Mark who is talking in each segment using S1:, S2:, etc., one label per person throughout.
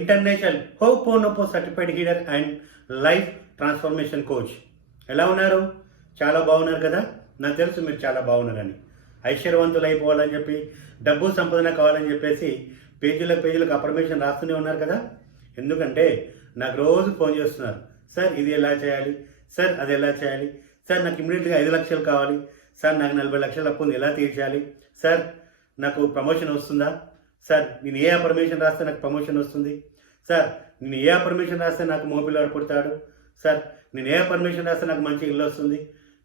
S1: International హోపోనోపో certified healer and life transformation coach. ఎలా ఉన్నారు? చాలా బాగున్నారు కదా? నాకు తెలుసు మీరు చాలా బాగున్నారని. ఐశ్వర్యవంతులు అయిపోవాలని చెప్పి డబ్బు సంపాదన కావాలని చెప్పేసి పేజీల పేజీలకు అప్రమేషన్ రాస్తూనే ఉన్నారు కదా? ఎందుకంటే నాకు రోజు ఫోన్ చేస్తున్నారు. సార్ ఇది ఎలా చేయాలి? సార్ అది ఎలా చేయాలి? సార్ నాకు ఇమీడియట్గా ఐదు లక్షలు కావాలి. సార్ నాకు నలభై లక్షల అప్పుని ఎలా తీర్చాలి? సార్ నాకు ప్రమోషన్ వస్తుందా? సార్ నేను ఏ అప్రమేషన్ రాస్తే నాకు ప్రమోషన్ వస్తుంది? సార్ నేను ఏ పర్మిషన్ రాస్తే నాకు మోపిల్లాడు పుడతాడు? సార్ నేను ఏ పర్మిషన్ రాస్తే నాకు మంచి ఇల్లు వస్తుంది?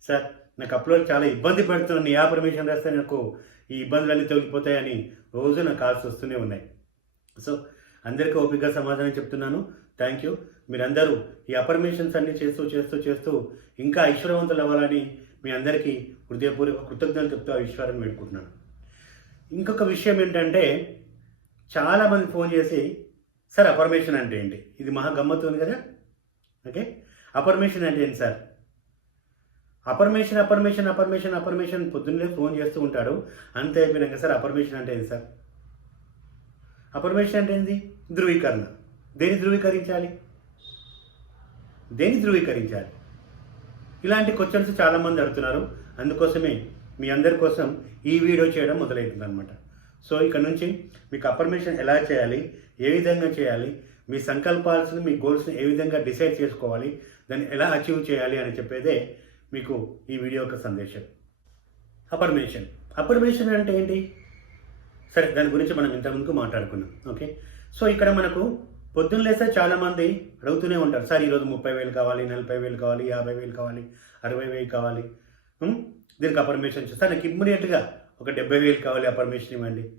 S1: సార్ నాకు అప్లోడ్ చాలా ఇబ్బంది పెడుతున్నాను ఏ పర్మిషన్ రాస్తే నాకు ఈ ఇబ్బందులన్నీ తొలగిపోతాయని రోజు నాకు కాల్స్ వస్తూనే ఉన్నాయి. సో అందరికీ ఓపికగా సమాధానం చెప్తున్నాను. థ్యాంక్ యూ మీరందరూ ఈ అపర్మిషన్స్ అన్ని చేస్తూ చేస్తూ చేస్తూ ఇంకా ఐశ్వర్యవంతులు అవ్వాలని మీ అందరికీ హృదయపూర్వక కృతజ్ఞతలు చెప్తూ ఆ ఈశ్వరాన్ని వేడుకుంటున్నాను. ఇంకొక విషయం ఏంటంటే చాలామంది ఫోన్ చేసి సార్ అపర్మేషన్ అంటే ఏంటి? ఇది మహా గమ్మత్తు ఉంది కదా? ఓకే. అపర్మేషన్ అంటే ఏంటి sir? Affirmation affirmation affirmation affirmation పొద్దున్నే ఫోన్ చేస్తూ ఉంటాడు. అంతే అయిపోయినాక సార్ అపర్మేషన్ అంటే ఏంటి సార్? అపర్మేషన్ అంటే ఏంటి ధృవీకరణ. దేని ధృవీకరించాలి? దేని ధృవీకరించాలి? ఇలాంటి క్వశ్చన్స్ చాలామంది అడుగుతున్నారు. అందుకోసమే మీ అందరి కోసం ఈ వీడియో చేయడం మొదలవుతుంది అనమాట సో ఇక్కడ నుంచి మీకు అపర్మేషన్ ఎలా చేయాలి ఏ విధంగా చేయాలి మీ సంకల్పాల్సిన మీ గోల్స్ని ఏ విధంగా డిసైడ్ చేసుకోవాలి దాన్ని ఎలా అచీవ్ చేయాలి అని చెప్పేదే మీకు ఈ వీడియో యొక్క సందేశం. అపర్మేషన్ అపర్మేషన్ అంటే ఏంటి? సరే దాని గురించి మనం ఇంతకుముందుకు మాట్లాడుకున్నాం ఓకే సో ఇక్కడ మనకు పొద్దున్న లేస్తే చాలామంది అడుగుతూనే ఉంటారు. సార్ ఈరోజు ముప్పై వేలు కావాలి నలభై వేలు కావాలి యాభై వేలు కావాలి అరవై వేలు కావాలి. దీనికి అపర్మేషన్ సార్ నాకు ఇమ్మీడియట్గా ఒక డెబ్బై వేలు కావాలి అపర్మేషన్ ఇవ్వండి.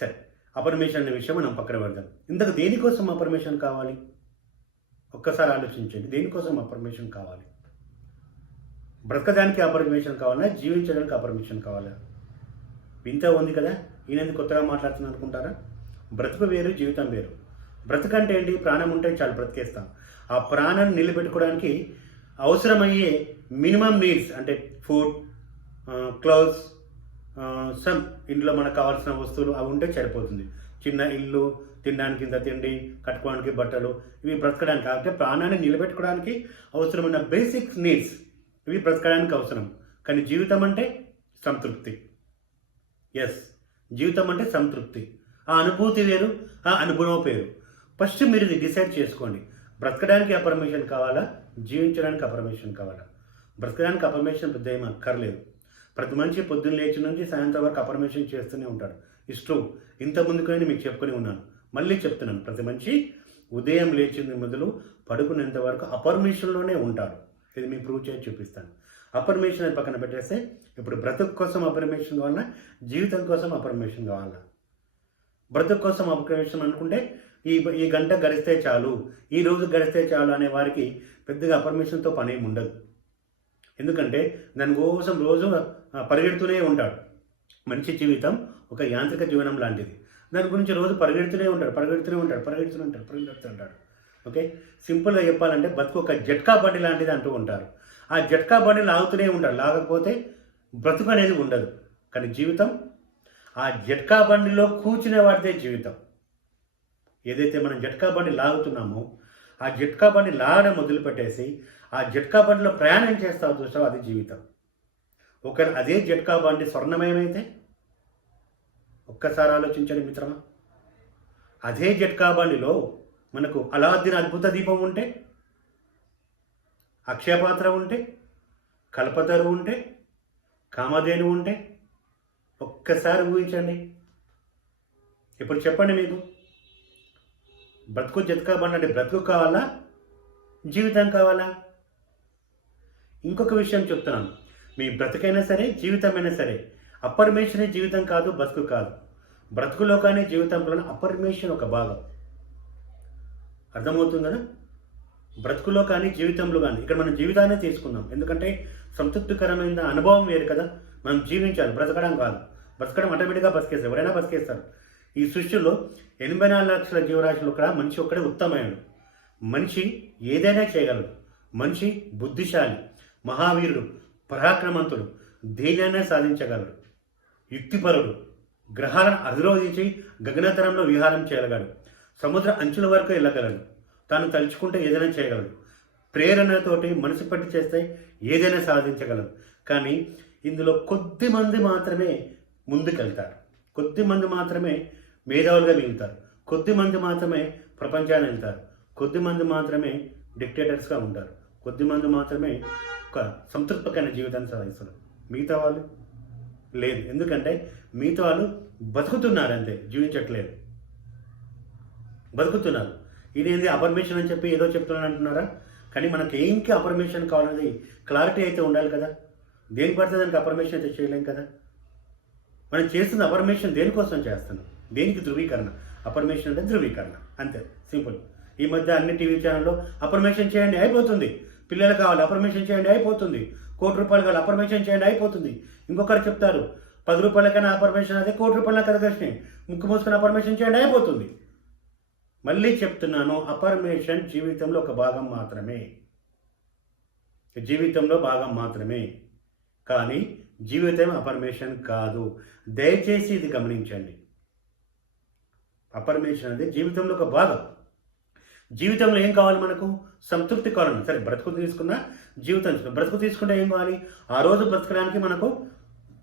S1: సరే అపర్మేషన్ అనే విషయం మనం పక్కన పెడదాం. ఇంతకు దేనికోసం అపర్మేషన్ కావాలి? ఒక్కసారి ఆలోచించండి దేనికోసం అపర్మేషన్ కావాలి? బ్రతకడానికి అపర్మేషన్ కావాలా? జీవించడానికి అపర్మేషన్ కావాలా? వింత ఉంది కదా? ఈయనది కొత్తగా మాట్లాడుతున్నా అనుకుంటారా? బ్రతుకు వేరు జీవితం వేరు. బ్రతకంటే ఏంటి? ప్రాణం ఉంటే చాలు బ్రతికేస్తాం. ఆ ప్రాణాన్ని నిలబెట్టుకోవడానికి అవసరమయ్యే మినిమం నీడ్స్ అంటే ఫుడ్ క్లోత్స్ సమ్ ఇంట్లో మనకు కావాల్సిన వస్తువులు అవి ఉంటే సరిపోతుంది. చిన్న ఇల్లు తినడానికి ఇంత తిండి కట్టుకోవడానికి బట్టలు ఇవి బ్రతకడానికి. కాబట్టి ప్రాణాన్ని నిలబెట్టుకోవడానికి అవసరమైన బేసిక్ నీడ్స్ ఇవి బ్రతకడానికి అవసరం. కానీ జీవితం అంటే సంతృప్తి. ఎస్ జీవితం అంటే సంతృప్తి. ఆ అనుభూతి వేరు ఆ అనుభవం పేరు ఫస్ట్ మీరు ఇది డిసైడ్ చేసుకోండి. బ్రతకడానికి అపర్మేషన్ కావాలా? జీవించడానికి అపర్మేషన్ కావాలా? బ్రతకడానికి అపర్మేషన్ పెద్ద ఏమీ అక్కర్లేదు. ప్రతి మనిషి పొద్దున్న లేచి నుంచి సాయంత్రం వరకు అపర్మేషన్ చేస్తూనే ఉంటాడు. ఇస్ ట్రూ ఇంత మీకు చెప్పుకొని ఉన్నాను. మళ్ళీ చెప్తున్నాను. ప్రతి మనిషి ఉదయం లేచింది మొదలు పడుకునేంత వరకు అపర్మేషన్లోనే ఉంటాడు. ఇది మీకు ప్రూవ్ చేసి చూపిస్తాను. అపర్మేషన్ అని పక్కన పెట్టేస్తే ఇప్పుడు బ్రతుకు కోసం అపర్మేషన్ కావాలన్నా జీవితం కోసం అపర్మేషన్ కావాలా? బ్రతుకు కోసం అపర్మేషన్ అనుకుంటే ఈ ఈ గంట గడిస్తే చాలు. ఈ రోజు గడిస్తే చాలు అనే వారికి పెద్దగా అపర్మేషన్తో పని ఏమి ఉండదు. ఎందుకంటే దాని కోసం రోజు పరిగెడుతూనే ఉంటాడు. మనిషి జీవితం ఒక యాంత్రిక జీవనం లాంటిది. దాని గురించి రోజు పరిగెడుతూనే ఉంటాడు పరిగెడుతూనే ఉంటాడు పరిగెడుతూనే ఉంటాడు పరిగెడుతూ ఉంటాడు. ఓకే? సింపుల్గా చెప్పాలంటే బతుకు ఒక జట్కా బండి లాంటిది అంటూ ఉంటారు. ఆ జట్కా బండి లాగుతూనే ఉంటాడు లాగకపోతే బ్రతుకు అనేది ఉండదు. కానీ జీవితం ఆ జట్కా బండిలో కూర్చునే వాడితే జీవితం. ఏదైతే మనం జట్కా బండి లాగుతున్నామో ఆ జట్కా బండి లాగడం మొదలుపెట్టేసి ఆ జట్కా బండిలో ప్రయాణం చేస్తావు చూసావు? అది జీవితం. ఒక అదే జట్కా బండి స్వర్ణమయమైతే ఒక్కసారి ఆలోచించండి మిత్రమా. అదే జట్కా బండిలో మనకు అలాదిన అద్భుత దీపం ఉంటే అక్షయపాత్ర ఉంటే కల్పతరు ఉంటే కామధేను ఉంటే ఒక్కసారి ఊహించండి. ఇప్పుడు చెప్పండి మీకు బ్రతుకు జతకా బండి బ్రతుకు కావాలా? జీవితం కావాలా? ఇంకొక విషయం చెప్తున్నాను. మీ బ్రతుకైనా సరే జీవితమైనా సరే అపర్మేషనే జీవితం కాదు బతుకు కాదు. బ్రతుకులో కానీ జీవితంలోనే అపర్మేషన్ ఒక భాగం. అర్థమవుతుంది కదా? బ్రతుకులో కానీ జీవితంలో కానీ ఇక్కడ మనం జీవితాన్ని తీసుకున్నాం ఎందుకంటే సంతృప్తికరమైన అనుభవం వేరు కదా. మనం జీవించాలి బ్రతకడం కాదు. బ్రతకడం ఆటోమేటిక్గా బతికేస్తారు. ఎవరైనా బతికేస్తారు. ఈ సృష్టిలో ఎనభై నాలుగు లక్షల జీవరాశులు కూడా మనిషి ఒక్కడే ఉత్తమయ్యాడు. మనిషి ఏదైనా చేయగలడు. మనిషి బుద్ధిశాలి. మహావీరుడు పరాక్రమంతుడు దేనినైనా సాధించగలడు. యుక్తిపరుడు గ్రహాలను అధిరోధించి గగనతరంలో విహారం చేయగలడు. సముద్ర అంచుల వరకు వెళ్ళగలడు. తాను తలుచుకుంటే ఏదైనా చేయగలడు. ప్రేరణతోటి మనసు పట్టి చేస్తే ఏదైనా సాధించగలడు. కానీ ఇందులో కొద్ది మంది మాత్రమే ముందుకెళ్తారు. కొద్ది మంది మాత్రమే మేధావులుగా మిగులుతారు. కొద్ది మంది మాత్రమే ప్రపంచాన్ని వెళ్తారు కొద్ది మంది మాత్రమే డిక్టేటర్స్గా ఉంటారు. కొద్ది మంది మాత్రమే ఒక సంతృప్తికరమైన జీవితాన్ని సాధిస్తారు మిగతా వాళ్ళు లేదు. ఎందుకంటే మిగతా వాళ్ళు బతుకుతున్నారు అంతే జీవించట్లేదు. బతుకుతున్నారు. ఇదేంది అపర్మేషన్ అని చెప్పి ఏదో చెప్తున్నాను అంటున్నారా? కానీ మనకి ఏంకి అపర్మేషన్ కావాలనేది క్లారిటీ అయితే ఉండాలి కదా. దేనికి పడితే దానికి అపర్మేషన్ అయితే చేయలేం కదా. మనం చేస్తున్న అపర్మేషన్ దేనికోసం చేస్తున్నాం? దేనికి ధృవీకరణ? అపర్మేషన్ అంటే ధృవీకరణ. అంతే. సింపుల్. ఈ మధ్య అన్ని టీవీ ఛానల్లో అపర్మేషన్ చేయండి అయిపోతుంది. పిల్లలు కావాలి అప్రమేషన్ చేయండి అయిపోతుంది. కోటి రూపాయలు కావాలి అప్రమేషన్ చేయండి అయిపోతుంది. ఇంకొకరు చెప్తారు పది రూపాయలకైనా అపర్మేషన్ అదే కోటి రూపాయల కదగచ్చినాయి ముక్కు మూసుకుని అపర్మేషన్ చేయండి అయిపోతుంది. మళ్ళీ చెప్తున్నాను అపర్మేషన్ జీవితంలో ఒక భాగం మాత్రమే. జీవితంలో భాగం మాత్రమే. కానీ జీవితం అపర్మేషన్ కాదు. దయచేసి ఇది గమనించండి. అపర్మేషన్ అనేది జీవితంలో ఒక భాగం. జీవితంలో ఏం కావాలి మనకు? సంతృప్తి కావాలి సరే బ్రతుకు తీసుకున్నా జీవితం బ్రతుకు తీసుకుంటే ఏం కావాలి? ఆ రోజు బ్రతకడానికి మనకు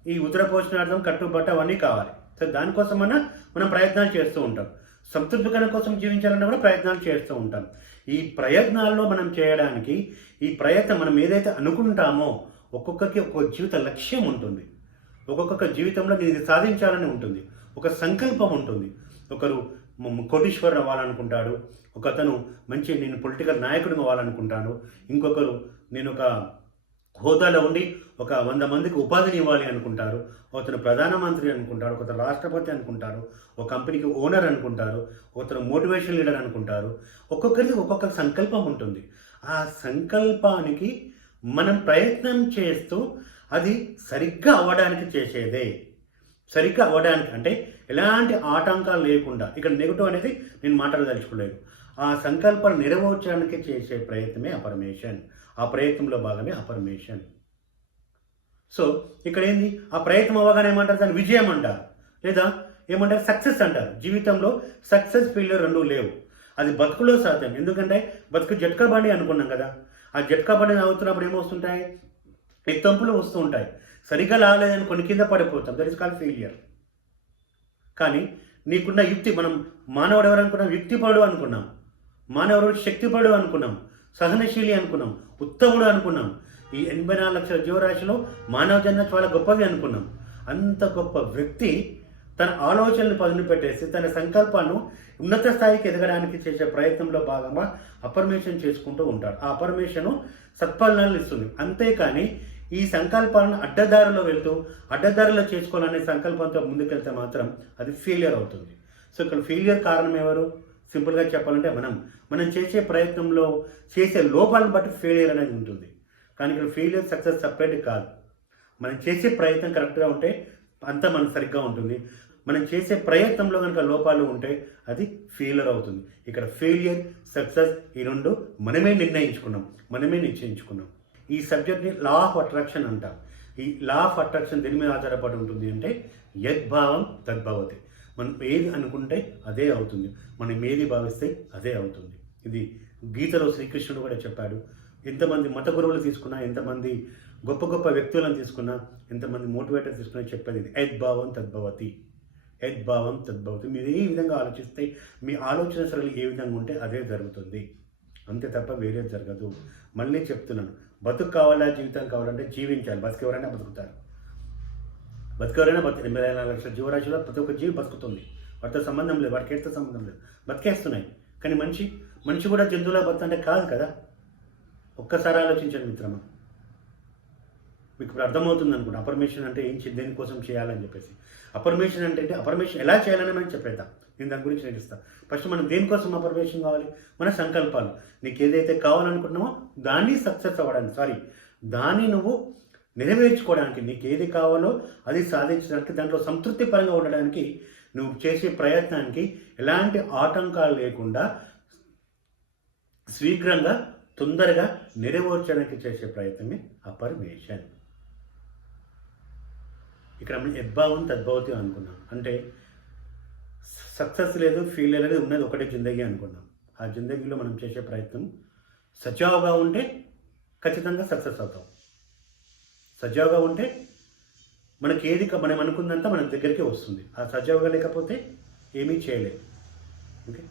S1: ఈ ఉత్తర పోషణార్థం కట్టుబట్ట అవన్నీ కావాలి. సో దానికోసం మన మనం ప్రయత్నాలు చేస్తూ ఉంటాం. సంతృప్తికరణ కోసం జీవించాలన్నా కూడా ప్రయత్నాలు చేస్తూ ఉంటాం. ఈ ప్రయత్నాల్లో మనం చేయడానికి ఈ ప్రయత్నం మనం ఏదైతే అనుకుంటామో ఒక్కొక్కరికి ఒక్కొక్క జీవిత లక్ష్యం ఉంటుంది. ఒక్కొక్క జీవితంలో నేను ఇది సాధించాలని ఉంటుంది. ఒక సంకల్పం ఉంటుంది. ఒకరు కోటీశ్వరుడు అవ్వాలనుకుంటాడు. ఒకతను మంచి నేను పొలిటికల్ నాయకుడు అవ్వాలనుకుంటాను. ఇంకొకరు నేను ఒక హోదాలో ఉండి ఒక వంద మందికి ఉపాధిని ఇవ్వాలి అనుకుంటారు. ఒకతను ప్రధానమంత్రి అనుకుంటారు ఒకతను రాష్ట్రపతి అనుకుంటారు ఒక కంపెనీకి ఓనర్ అనుకుంటారు ఒకతను మోటివేషన్ లీడర్ అనుకుంటారు. ఒక్కొక్కరికి ఒక్కొక్క సంకల్పం ఉంటుంది. ఆ సంకల్పానికి మనం ప్రయత్నం చేస్తూ అది సరిగ్గా అవ్వడానికి చేసేదే. సరిగ్గా అవ్వడానికి అంటే ఎలాంటి ఆటంకాలు లేకుండా ఇక్కడ నెగటివ్ అనేది నేను మాట్లాడదలుచుకోలేదు. ఆ సంకల్పాలు నెరవేర్చడానికి చేసే ప్రయత్నమే అపర్మేషన్ ఆ ప్రయత్నంలో భాగమే అపర్మేషన్ సో ఇక్కడ ఏంది? ఆ ప్రయత్నం అవ్వగానే ఏమంటారు? దాన్ని విజయం అంటారు. లేదా ఏమంటారు? సక్సెస్ అంటారు. జీవితంలో సక్సెస్ ఫెయిల్యూర్ రెండు లేవు. అది బతుకులో సాధ్యం. ఎందుకంటే బతుకు జట్కా బండి అనుకున్నాం కదా. ఆ జట్కా బండి అవుతున్నప్పుడు ఏమొస్తుంటాయి? ఎత్తంపులు వస్తూ ఉంటాయి. సరిగ్గా రాలేదని కొన్ని కింద పడిపోతాం. దట్ ఇస్ కాల్ ఫెయిలియర్ కానీ నీకున్న యుక్తి మనం మానవుడు ఎవరు అనుకున్నాం యుక్తిపరుడు అనుకున్నాం. మానవుడు శక్తిపడు అనుకున్నాం సహనశీలి అనుకున్నాం ఉత్తముడు అనుకున్నాం. ఈ ఎనభై నాలుగు లక్షల జీవరాశిలో మానవ జన్మ చాలా గొప్పవి అనుకున్నాం. అంత గొప్ప వ్యక్తి తన ఆలోచనలు పదును పెట్టేసి తన సంకల్పాలను ఉన్నత స్థాయికి ఎదగడానికి చేసే ప్రయత్నంలో భాగంగా అపర్మేషన్ చేసుకుంటూ ఉంటాడు. ఆ అపర్మేషను సత్ఫలనాలు ఇస్తుంది. అంతేకాని ఈ సంకల్పాలను అడ్డదారిలో వెళ్తూ అడ్డదారిలో చేసుకోవాలనే సంకల్పంతో ముందుకెళ్తే మాత్రం అది ఫెయిలియర్ అవుతుంది. సో ఇక్కడ ఫెయిలియర్ కారణం ఎవరు? సింపుల్గా చెప్పాలంటే మనం మనం చేసే ప్రయత్నంలో చేసే లోపాలను బట్టి ఫెయిలియర్ అనేది ఉంటుంది. కానీ ఇక్కడ ఫెయిలియర్ సక్సెస్ సపరేట్ కాదు. మనం చేసే ప్రయత్నం కరెక్ట్గా ఉంటే అంతా మనకు సరిగ్గా ఉంటుంది. మనం చేసే ప్రయత్నంలో కనుక లోపాలు ఉంటే అది ఫెయిలియర్ అవుతుంది. ఇక్కడ ఫెయిలియర్ సక్సెస్ ఈ రెండు మనమే నిర్ణయించుకున్నాం. మనమే నిశ్చయించుకున్నాం. ఈ సబ్జెక్ట్ని లా ఆఫ్ అట్రాక్షన్ అంటాం. ఈ లా ఆఫ్ అట్రాక్షన్ దేని మీద ఆధారపడి ఉంటుంది అంటే యద్భావం తద్భవతి. మనం ఏది అనుకుంటే అదే అవుతుంది. మనం ఏది భావిస్తే అదే అవుతుంది. ఇది గీతలో శ్రీకృష్ణుడు కూడా చెప్పాడు. ఎంతమంది మత గురువులు తీసుకున్నా ఎంతమంది గొప్ప గొప్ప వ్యక్తులను తీసుకున్నా ఎంతమంది మోటివేటర్ తీసుకున్నా చెప్పేది ఇది. యద్భావం తద్భవతి యద్భావం తద్భవతి మీరు ఏ విధంగా ఆలోచిస్తే మీ ఆలోచన సరళి ఏ విధంగా ఉంటే అదే జరుగుతుంది. అంతే తప్ప వేరే జరగదు. మళ్ళీ చెప్తున్నాను. బతుకు కావాలా జీవితం కావాలంటే జీవించాలి. బతుకు ఎవరైనా బతుకుతారు. బతుకెవరైనా బతి ఎనభై నాలుగు లక్షల జీవరాశిలో ప్రతి ఒక్క జీవి బతుకుతుంది. వాటితో సంబంధం లేదు వాటికి ఏటితో సంబంధం లేదు. బతికేస్తున్నాయి. కానీ మనిషి మనిషి కూడా జంతువులా బతుంటే కాదు కదా? ఒక్కసారి ఆలోచించండి మిత్రమా. మీకు ఇప్పుడు అర్థమవుతుంది అనుకుంటా అపర్మేషన్ అంటే ఏం చే- దేనికోసం చేయాలని చెప్పేసి. అపర్మేషన్ అంటే అపర్మేషన్ ఎలా చేయాలని మనం చెప్పేద్దాం. నేను దాని గురించి నేర్పిస్తాను ఫస్ట్ మనం దేనికోసం అపర్మేషన్ కావాలి? మన సంకల్పాలు. నీకు ఏదైతే కావాలనుకుంటున్నామో దాన్ని సక్సెస్ అవ్వడానికి సారీ దాన్ని నువ్వు నెరవేర్చుకోవడానికి నీకు ఏది కావాలో అది సాధించడానికి దాంట్లో సంతృప్తి పరంగా ఉండడానికి నువ్వు చేసే ప్రయత్నానికి ఎలాంటి ఆటంకాలు లేకుండా శీఘ్రంగా తొందరగా నెరవేర్చడానికి చేసే ప్రయత్నమే అపర్మేషన్ ఇక్కడ మనం యద్భావం తద్భవతి అనుకున్నాం. అంటే సక్సెస్ లేదు ఫీల్ అనేది ఉన్నది ఒకటే జిందగీ అనుకున్నాం. ఆ జిందగీలో మనం చేసే ప్రయత్నం సజావుగా ఉంటే ఖచ్చితంగా సక్సెస్ అవుతాం. సజావుగా ఉంటే మనకి ఏది మనం అనుకున్నంత మన దగ్గరికి వస్తుంది. ఆ సజావుగా లేకపోతే ఏమీ చేయలేము ఓకే?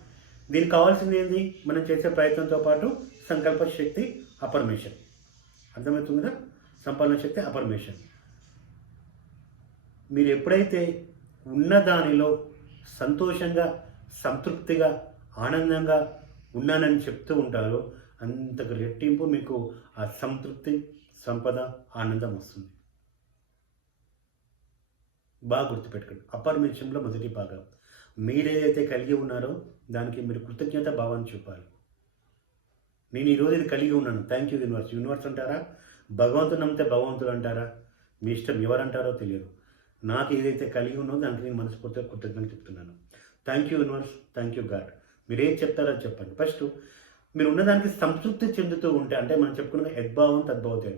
S1: దీనికి కావాల్సింది ఏంది? మనం చేసే ప్రయత్నంతో పాటు సంకల్ప శక్తి అపర్మేషన్. అర్థమవుతుందా సంపాదన శక్తి అపర్మేషన్. మీరు ఎప్పుడైతే ఉన్న దానిలో సంతోషంగా సంతృప్తిగా ఆనందంగా ఉన్నానని చెప్తూ ఉంటారో అంతకు రెట్టింపు మీకు ఆ సంతృప్తి సంపద ఆనందం వస్తుంది. బాగా గుర్తుపెట్టుకోండి. అపర్మేషన్లో మొదటి భాగం. మీరేదైతే కలిగి ఉన్నారో దానికి మీరు కృతజ్ఞత భావాన్ని చూపాలి. నేను ఈరోజు ఇది కలిగి ఉన్నాను. థ్యాంక్ యూ యూనివర్స్ యూనివర్స్ అంటారా? భగవంతుడు నమ్మితే భగవంతుడు అంటారా? మీ ఇష్టం ఎవరంటారో తెలియదు. నాకు ఏదైతే కలిగి ఉన్నదో దానికి నేను మనస్ఫూర్తిగా కృతజ్ఞత చెప్తున్నాను. Thank you universe thank you God మీరు ఏం చెప్తారో చెప్పండి. ఫస్ట్ మీరు ఉన్నదానికి సంతృప్తి చెందుతూ ఉంటే అంటే మనం చెప్పుకున్న యద్భావం తద్భావతే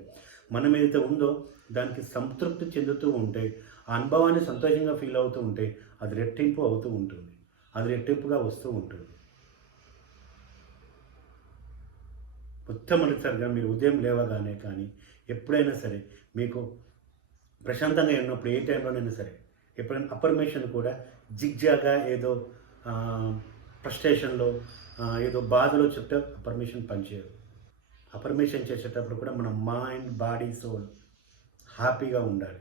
S1: మనం ఏదైతే ఉందో దానికి సంతృప్తి చెందుతూ ఉంటే ఆ అనుభవాన్ని సంతోషంగా ఫీల్ అవుతూ ఉంటే అది రెట్టింపు అవుతూ ఉంటుంది. అది రెట్టింపుగా వస్తూ ఉంటుంది. మొట్టమొదటిసారిగా మీరు ఉదయం లేవగానే కానీ ఎప్పుడైనా సరే మీకు ప్రశాంతంగా ఉన్నప్పుడు ఏ టైంలోనైనా సరే ఎప్పుడైనా అపర్మేషన్ కూడా జిగ్జాగా ఏదో ఫ్రస్ట్రేషన్లో ఏదో బాధలో చెప్తే అపర్మేషన్ పనిచేయదు. అపర్మేషన్ చేసేటప్పుడు కూడా మన మైండ్ బాడీ సోల్ హ్యాపీగా ఉండాలి.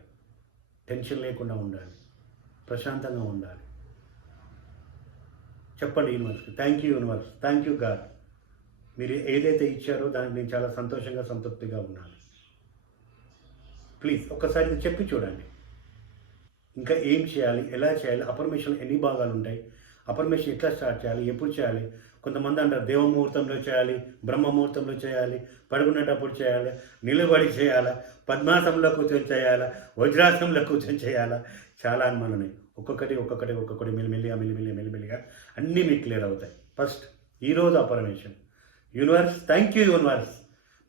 S1: టెన్షన్ లేకుండా ఉండాలి. ప్రశాంతంగా ఉండాలి. చెప్పండి universe thank you universe thank you God మీరు ఏదైతే ఇచ్చారో దానికి నేను చాలా సంతోషంగా సంతృప్తిగా ఉన్నాను ప్లీజ్ ఒక్కసారి ఇది చెప్పి చూడండి. ఇంకా ఏం చేయాలి? ఎలా చేయాలి? అపర్మేషన్ ఎన్ని భాగాలు ఉంటాయి? అపర్మేషన్ ఎట్లా స్టార్ట్ చేయాలి? ఎప్పుడు చేయాలి? కొంతమంది అంటారు దేవముహూర్తంలో చేయాలి బ్రహ్మముహూర్తంలో చేయాలి పడుకునేటప్పుడు చేయాలి నిలబడి చేయాలా పద్మాసంలో కూర్చొని చేయాలా వజ్రాసంలో కూర్చొని చేయాలా? చాలా అనుమానం ఒక్కొక్కటి ఒక్కొక్కటి ఒక్కొక్కటి మెల్లిమెల్లిగా మెల్లిమెల్లిగా మెల్లిమెల్లిగా అన్నీ మీకు క్లియర్ అవుతాయి. ఫస్ట్ ఈరోజు affirmation universe thank you universe.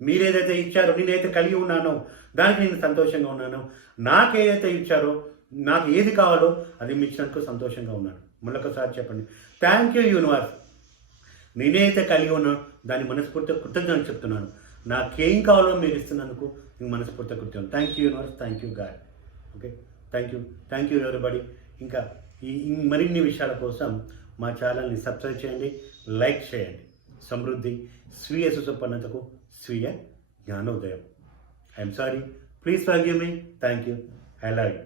S1: మీరేదైతే ఇచ్చారో నేనైతే కలిగి ఉన్నానో దానికి నేను సంతోషంగా ఉన్నాను. నాకేదైతే ఇచ్చారో నాకు ఏది కావాలో అది మీ సంతోషంగా ఉన్నాను. మళ్ళొకసారి చెప్పండి. థ్యాంక్ యూ యూనివర్స్ నేనైతే కలిగి ఉన్నాను దాన్ని మనస్ఫూర్తిగా కృతజ్ఞతలు చెప్తున్నాను. నాకేం కావాలో మీరు ఇస్తున్నందుకు మీకు మనస్ఫూర్తిగా కృతజ్ఞతలు. Thank you universe thank you God okay thank you thank you everybody ఇంకా ఈ ఈ మరిన్ని విషయాల కోసం మా ఛానల్ని సబ్స్క్రైబ్ చేయండి. లైక్ చేయండి. సమృద్ధి. స్వీయ సుసంపన్నతకు స్వీయ జ్ఞానోదయం. I'm sorry please forgive me thank you I love you